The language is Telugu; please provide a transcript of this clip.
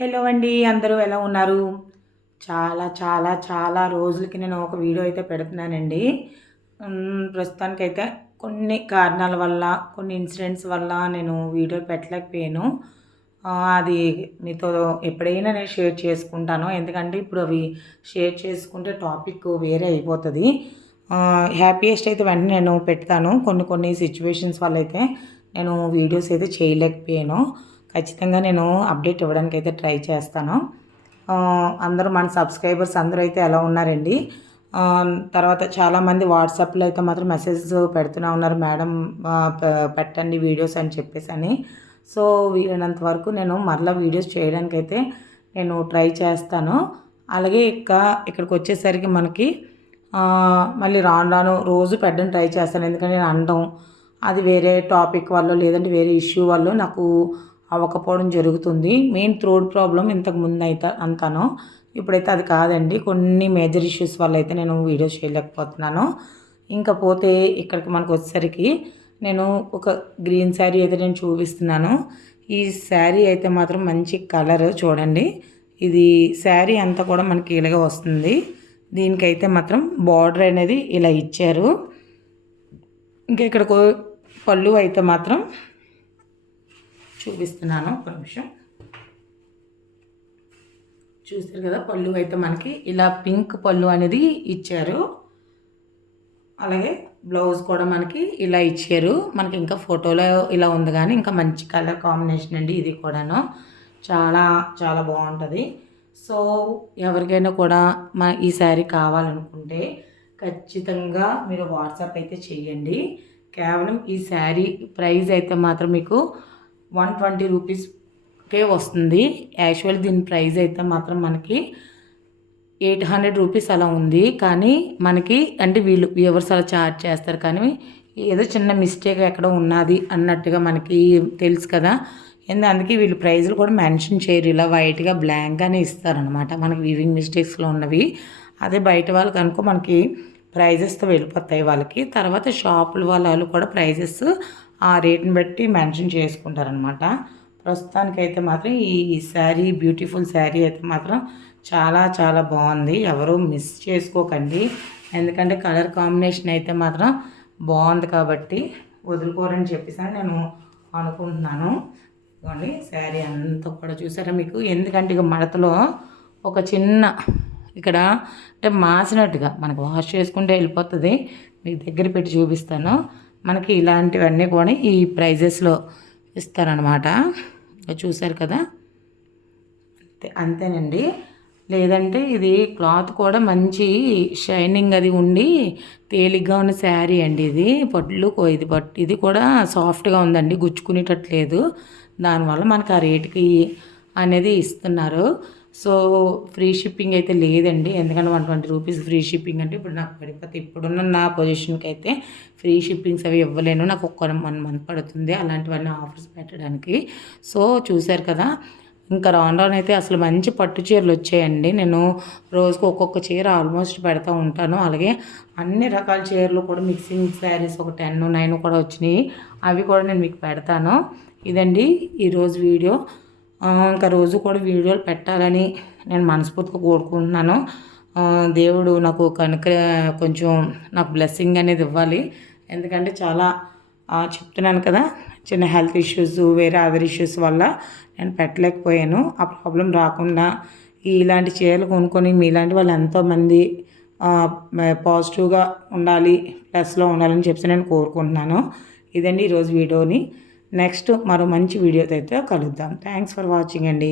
హలో అండి, అందరూ ఎలా ఉన్నారు? చాలా చాలా చాలా రోజులకి నేను ఒక వీడియో అయితే పెడుతున్నానండి. ప్రస్తుతానికైతే కొన్ని కారణాల వల్ల, కొన్ని ఇన్సిడెంట్స్ వల్ల నేను వీడియో పెట్టలేకపోయాను. అది మీతో ఎప్పుడైనా నేను షేర్ చేసుకుంటాను. ఎందుకంటే ఇప్పుడు అవి షేర్ చేసుకుంటే టాపిక్ వేరే అయిపోతుంది. హ్యాపీయెస్ట్ అయితే వెంటనే నేను పెడతాను. కొన్ని కొన్ని సిచ్యువేషన్స్ వల్ల అయితే నేను వీడియోస్ అయితే చేయలేకపోయాను. ఖచ్చితంగా నేను అప్డేట్ ఇవ్వడానికి అయితే ట్రై చేస్తాను. అందరూ మన సబ్స్క్రైబర్స్ అందరూ అయితే ఎలా ఉన్నారండి. తర్వాత చాలామంది వాట్సాప్లో అయితే మాత్రం మెసేజ్ పెడుతూనే ఉన్నారు, మేడం పెట్టండి వీడియోస్ అని చెప్పేసి అని. సో వీలైనంత వరకు నేను మరలా వీడియోస్ చేయడానికైతే నేను ట్రై చేస్తాను. అలాగే ఇక్కడికి వచ్చేసరికి మనకి మళ్ళీ రాను రాను రోజు పెట్టడానికి ట్రై చేస్తాను. ఎందుకంటే నేను అనడం అది వేరే టాపిక్ వల్ల లేదంటే వేరే ఇష్యూ వల్ల నాకు అవ్వకపోవడం జరుగుతుంది. మెయిన్ థ్రోట్ ప్రాబ్లం ఇంతకుముందు అయితే అంతాను, ఇప్పుడైతే అది కాదండి. కొన్ని మేజర్ ఇష్యూస్ వల్ల అయితే నేను వీడియోస్ చేయలేకపోతున్నాను. ఇంకా పోతే ఇక్కడికి మనకు వచ్చేసరికి నేను ఒక గ్రీన్ శారీ అయితే నేను చూపిస్తున్నాను. ఈ శారీ అయితే మాత్రం మంచి కలర్ చూడండి. ఇది శారీ అంతా కూడా మనకి ఇలాగే వస్తుంది. దీనికైతే మాత్రం బార్డర్ అనేది ఇలా ఇచ్చారు. ఇంకా ఇక్కడ పళ్ళు అయితే మాత్రం చూపిస్తున్నాను, ఒక నిమిషం. చూస్తారు కదా, పళ్ళు అయితే మనకి ఇలా పింక్ పళ్ళు అనేది ఇచ్చారు. అలాగే బ్లౌజ్ కూడా మనకి ఇలా ఇచ్చారు. మనకి ఇంకా ఫోటోలో ఇలా ఉంది కానీ ఇంకా మంచి కలర్ కాంబినేషన్ అండి ఇది కూడాను. చాలా చాలా బాగుంటుంది. సో ఎవరికైనా కూడా ఈ శారీ కావాలనుకుంటే ఖచ్చితంగా మీరు వాట్సాప్ అయితే చేయండి. కేవలం ఈ శారీ ప్రైస్ అయితే మాత్రం మీకు 120 రూపీస్కే వస్తుంది. యాక్చువల్ దీని ప్రైస్ అయితే మాత్రం మనకి 800 రూపీస్ అలా ఉంది. కానీ మనకి అంటే వీళ్ళు వ్యూవర్స్ అలా చార్జ్ చేస్తారు, కానీ ఏదో చిన్న మిస్టేక్ ఎక్కడ ఉన్నది అన్నట్టుగా మనకి తెలుసు కదా. అందుకే వీళ్ళు ప్రైజులు కూడా మెన్షన్ చేయరు, ఇలా వైట్గా బ్లాంక్గానే ఇస్తారనమాట మనకి వీవింగ్ మిస్టేక్స్లో ఉన్నవి. అదే బయట వాళ్ళకి అనుకో మనకి ప్రైజెస్తో వెళ్ళిపోతాయి వాళ్ళకి. తర్వాత షాపుల వాళ్ళు కూడా ప్రైజెస్ ఆ రేట్ని బట్టి మెన్షన్ చేసుకుంటారనమాట. ప్రస్తుతానికైతే మాత్రం ఈ శారీ బ్యూటిఫుల్ శారీ అయితే మాత్రం చాలా చాలా బాగుంది. ఎవరు మిస్ చేసుకోకండి, ఎందుకంటే కలర్ కాంబినేషన్ అయితే మాత్రం బాగుంది కాబట్టి వదులుకోరని చెప్పేసి నేను అనుకుంటున్నాను. ఇదిగోండి శారీ అంతా కూడా చూసారా మీకు. ఎందుకంటే ఇక మడతలో ఒక చిన్న ఇక్కడ అంటే మాసినట్టుగా మనకు వాష్ చేసుకుంటే వెళ్ళిపోతుంది. మీకు దగ్గర పెట్టి చూపిస్తాను. మనకి ఇలాంటివన్నీ కూడా ఈ ప్రైజెస్లో ఇస్తారనమాట. చూసారు కదా, అంతేనండి. లేదంటే ఇది క్లాత్ కూడా మంచి షైనింగ్ అది ఉండి తేలిగ్గా ఉన్న శారీ అండి. ఇది ఇది కూడా సాఫ్ట్గా ఉందండి, గుచ్చుకునేటట్లేదు. దానివల్ల మనకు ఆ రేటుకి అనేది ఇస్తున్నారు. సో ఫ్రీ షిప్పింగ్ అయితే లేదండి, ఎందుకంటే 120 రూపీస్ ఫ్రీ షిప్పింగ్ అంటే ఇప్పుడు నాకు పడిపోతే ఇప్పుడున్న నా పొజిషన్కి అయితే ఫ్రీ షిప్పింగ్స్ అవి ఇవ్వలేను. నాకు 1 మంత్ పడుతుంది అలాంటివన్నీ ఆఫర్స్ పెట్టడానికి. సో చూశారు కదా, ఇంకా రాను అయితే అసలు మంచి పట్టు చీరలు వచ్చాయండి. నేను రోజుకు ఒక్కొక్క చీర ఆల్మోస్ట్ పెడతా ఉంటాను. అలాగే అన్ని రకాల చీరలు కూడా మిక్సింగ్ శారీస్ ఒక 10, 9 కూడా వచ్చినాయి. అవి కూడా నేను మీకు పెడతాను. ఇదండి ఈరోజు వీడియో. ఇంకా రోజు కూడా వీడియోలు పెట్టాలని నేను మనస్ఫూర్తిగా కోరుకుంటున్నాను. దేవుడు నాకు కొంచెం నాకు బ్లెస్సింగ్ అనేది ఇవ్వాలి. ఎందుకంటే చాలా చెప్తున్నాను కదా, చిన్న హెల్త్ ఇష్యూస్ వేరే అదర్ ఇష్యూస్ వల్ల నేను పెట్టలేకపోయాను. ఆ ప్రాబ్లం రాకుండా ఇలాంటి చీరలు కొనుక్కొని మీలాంటి వాళ్ళు ఎంతోమంది పాజిటివ్గా ఉండాలి, ప్లస్లో ఉండాలని చెప్పి నేను కోరుకుంటున్నాను. ఇదండి ఈరోజు వీడియోని. నెక్స్ట్ మరో మంచి వీడియోతో అయితే కలుద్దాం. థ్యాంక్స్ ఫర్ వాచింగ్ అండి.